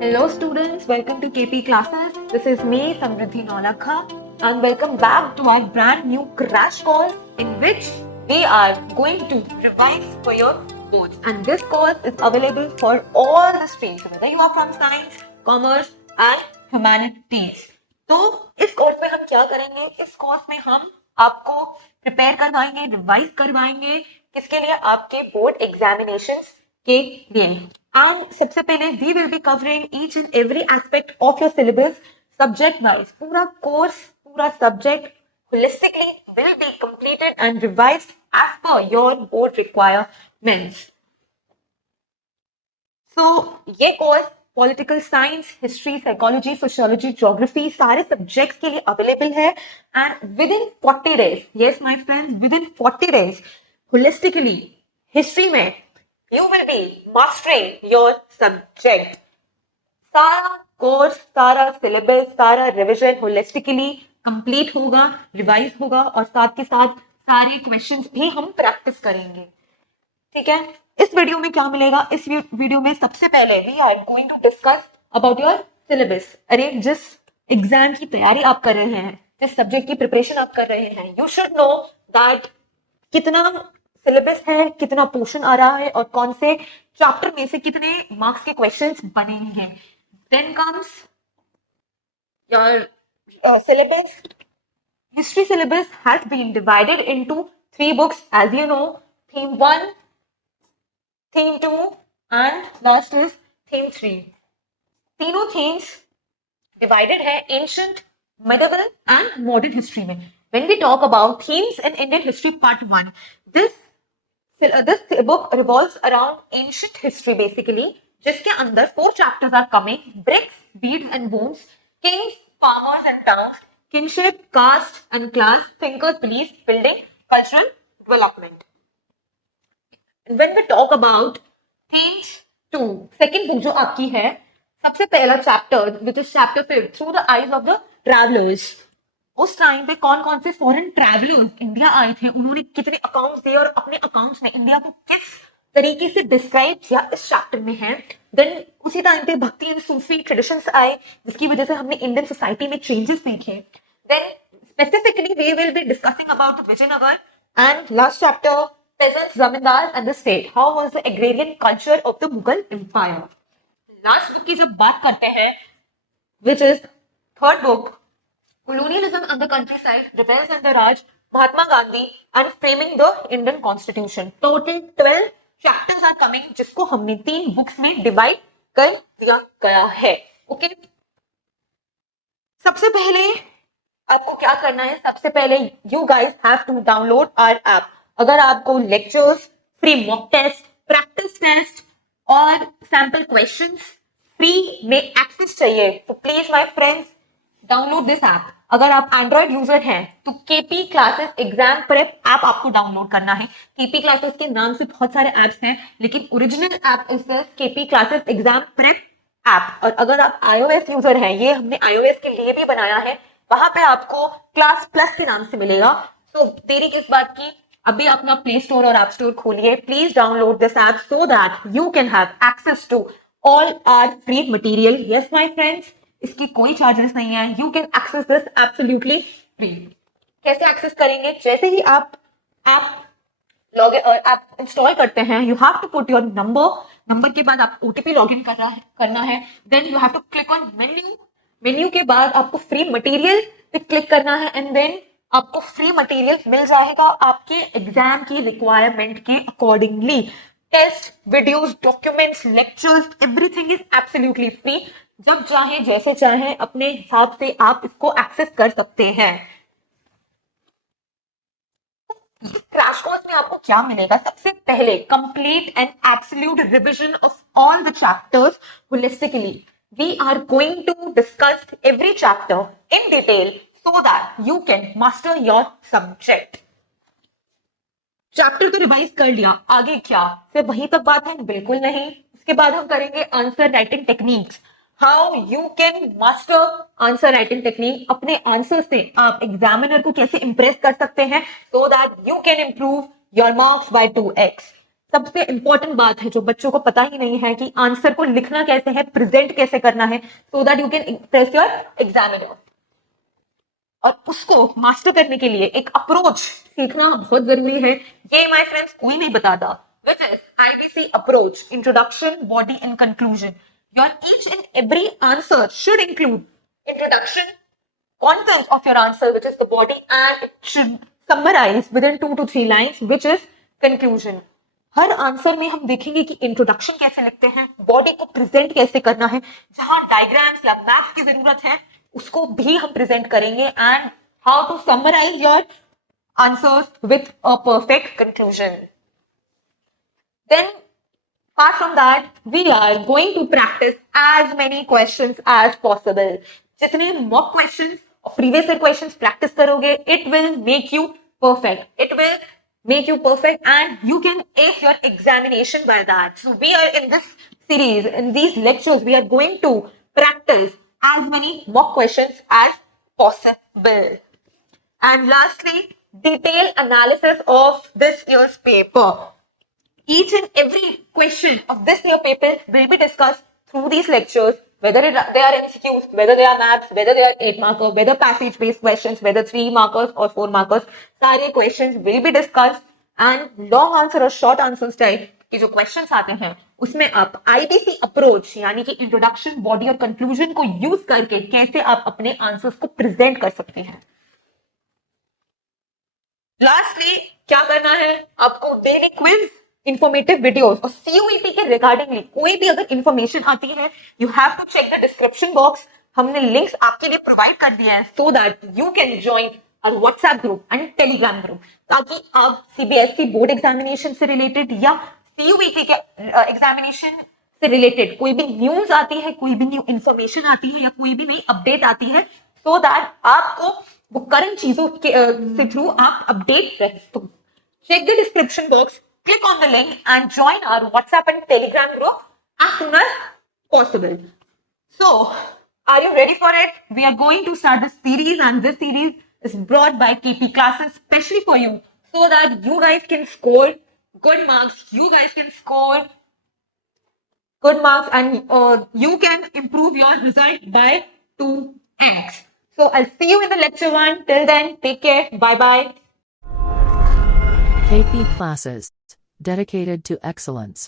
Hello students, welcome to KP classes. This is me, Samriddhi Nolakha, and welcome back to our brand new crash course in which we are going to revise for your boards. And this course is available for all the streams, whether you are from science, commerce and humanities. तो इस course में हम क्या करेंगे? इस course में हम आपको प्रिपेयर करवाएंगे, रिवाइज करवाएंगे, किसके लिए? आपके बोर्ड एग्जामिनेशंस के लिए। एंड सबसे पहले we will be covering each and every aspect of your syllabus subject wise. पूरा कोर्स, पूरा subject holistically will be completed and revised as per your board requirements. So ये course political science, history, psychology, sociology, geography सारे subjects के लिए available है and within 40 days, yes my friends, within 40 days holistically history में you will be mastering your subject. सारा course, सारा syllabus, सारा revision holistically complete होगा, revise होगा और साथ के साथ सारे क्वेश्चंस भी हम प्रैक्टिस करेंगे। ठीक है, इस वीडियो में क्या मिलेगा? इस वीडियो में सबसे पहले we are going to discuss about your syllabus. अरे जिस एग्जाम की तैयारी आप कर रहे हैं, जिस सब्जेक्ट की प्रिपरेशन आप कर रहे हैं, यू शुड नो दैट कितना सिलेबस है, कितना पोर्शन आ रहा है और कौन से चैप्टर में से कितने मार्क्स के क्वेश्चंस बनेंगे। Then comes your syllabus. History syllabus has been divided into 3 books, as you know, theme 1, theme 2 and last is theme 3. तीनों themes divided है ancient, medieval and modern history में। When we talk about themes in Indian history part 1, this book revolves around ancient history basically, जिसके अंदर 4 chapters are coming: bricks, beads and bones, kings, farmers and towns, kinship, caste and class, thinkers, beliefs, building, cultural development. And when we talk about themes 2, second book जो आपकी है, सबसे पहला chapter which is chapter 5, through the eyes of the travelers. उस time पे कौन कौन से फॉरेन ट्रैवलर्स इंडिया आए थे, उन्होंने कितने अकाउंट्स दिए और अपने अकाउंट्स में इंडिया को किस तरीके से डिस्क्राइब किया, इस चैप्टर में है। देन उसी टाइम पे भक्ति एंड सूफी ट्रेडिशंस आए, जिसकी वजह से हमने इंडियन सोसाइटी में चेंजेस देखे। Then specifically we will be discussing about Vijayanagar and last chapter peasants, zamindars and the state. How was the agrarian culture of the Mughal Empire? Last book की जब बात करते हैं, which is third book, colonialism and the countryside, rebels and the Raj, Mahatma Gandhi and framing the Indian Constitution. Total 12 chapters are coming, जिसको हमने 3 books में divide कर दिया गया है। ओके, सबसे पहले आपको क्या करना है? सबसे पहले you guys have to download our app. अगर आपको lectures, free mock test, practice test और सैंपल क्वेश्चंस फ्री में एक्सेस चाहिए तो please my friends download this app. अगर आप एंड्रॉइड यूजर हैं तो KP classes exam prep app आपको डाउनलोड करना है। केपी क्लासेस के नाम से बहुत सारे ऐप्स हैं, लेकिन original app is the KP classes exam prep app. और अगर आप iOS यूजर हैं, ये हमने iOS के लिए भी बनाया है, वहां पे आपको क्लास प्लस के नाम से मिलेगा। तो देरी किस बात की, अभी अपना प्ले स्टोर और ऐप स्टोर खोलिए, please download this app so that you can have access to all our free material. Yes my friends, इसकी कोई चार्जेस नहीं है, you can access this absolutely free. कैसे एक्सेस करेंगे? जैसे ही आप ऐप इंस्टॉल करते हैं, you have to put your number के बाद आप ओटीपी लॉगिन करना है। Then you have to click on menu के बाद आपको फ्री मटेरियल पे क्लिक करना है एंड देन आपको फ्री मटेरियल मिल जाएगा आपके एग्जाम की रिक्वायरमेंट के accordingly. Test, videos, documents, lectures, everything is absolutely free. जब चाहे, जैसे चाहे, अपने हिसाब से आप इसको एक्सेस कर सकते हैं। क्रैश कोर्स में आपको क्या मिलेगा? सबसे पहले complete and absolute revision of all the chapters holistically. We are going to discuss every chapter in detail so that you can master your subject. Chapter तो रिवाइज कर लिया, आगे क्या? सिर्फ वहीं तक बात है? बिल्कुल नहीं। उसके बाद हम करेंगे answer writing techniques. How you can master answer writing technique. अपने आंसर से आप एग्जामिनर को कैसे इंप्रेस कर सकते हैं so that you can improve your marks by 2x. सबसे इंपॉर्टेंट बात है जो बच्चों को पता ही नहीं है कि आंसर को लिखना कैसे है, प्रेजेंट कैसे करना है, सो that you can impress your examiner. और उसको मास्टर करने के लिए एक अप्रोच सीखना बहुत जरूरी है। ये माय फ्रेंड्स कोई नहीं बताता, which is IBC approach, introduction, body and conclusion. Your each and every answer should include introduction, content of your answer, which is the body, and it should summarize within 2 to 3 lines, which is conclusion. Her answer में हम देखेंगे कि introduction कैसे लिखते हैं, body को present कैसे करना है, जहां डायग्राम्स या मैप्स की जरूरत है उसको भी हम प्रेजेंट करेंगे, and how to summarise your answers with a perfect conclusion. Then, apart from that, we are going to practice as many questions as possible. जितने mock questions और previous year questions practice करोगे, it will make you perfect. It will make you perfect, and you can ace your examination by that. So we are in this series, in these lectures, we are going to practice as many mock questions as possible. And lastly, detailed analysis of this year's paper. Each and every question of this year paper will be discussed through these lectures, whether they are MCQs, whether they are maths, whether they are 8 marker, whether passage based questions, whether 3 markers or 4 markers, सारे questions will be discussed, and long answer और short answers type के जो questions आते हैं उसमें आप IBC approach यानी कि introduction, body और conclusion को use करके कैसे आप अपने answers को present कर सकते हैं। लास्टली क्या करना है, आपको डेली क्विज, इंफॉर्मेटिव वीडियोस और CUET के रिगार्डिंगली कोई भी अगर इंफॉर्मेशन आती है, you have to check the description box. हमने लिंक्स आपके लिए प्रोवाइड कर दिए हैं so that you can join our WhatsApp group and Telegram group, ताकि आप CBSE बोर्ड एग्जामिनेशन से रिलेटेड या CUET के एग्जामिनेशन से रिलेटेड कोई भी न्यूज आती है, कोई भी न्यू इंफॉर्मेशन आती है या कोई भी नई अपडेट आती है, सो दैट आपको वो करंट चीजों के से थ्रू आप अपडेट रह सकते। Check the description box, click on the link and join our WhatsApp and Telegram group as soon as possible. So, are you ready for it? We are going to start this series, and this series is brought by KP classes specially for you, so that you guys can score good marks, you guys can score good marks, and you can improve your result by 2x. So, I'll see you in the lecture 1. Till then, take care. Bye-bye. KP Classes. Dedicated to excellence.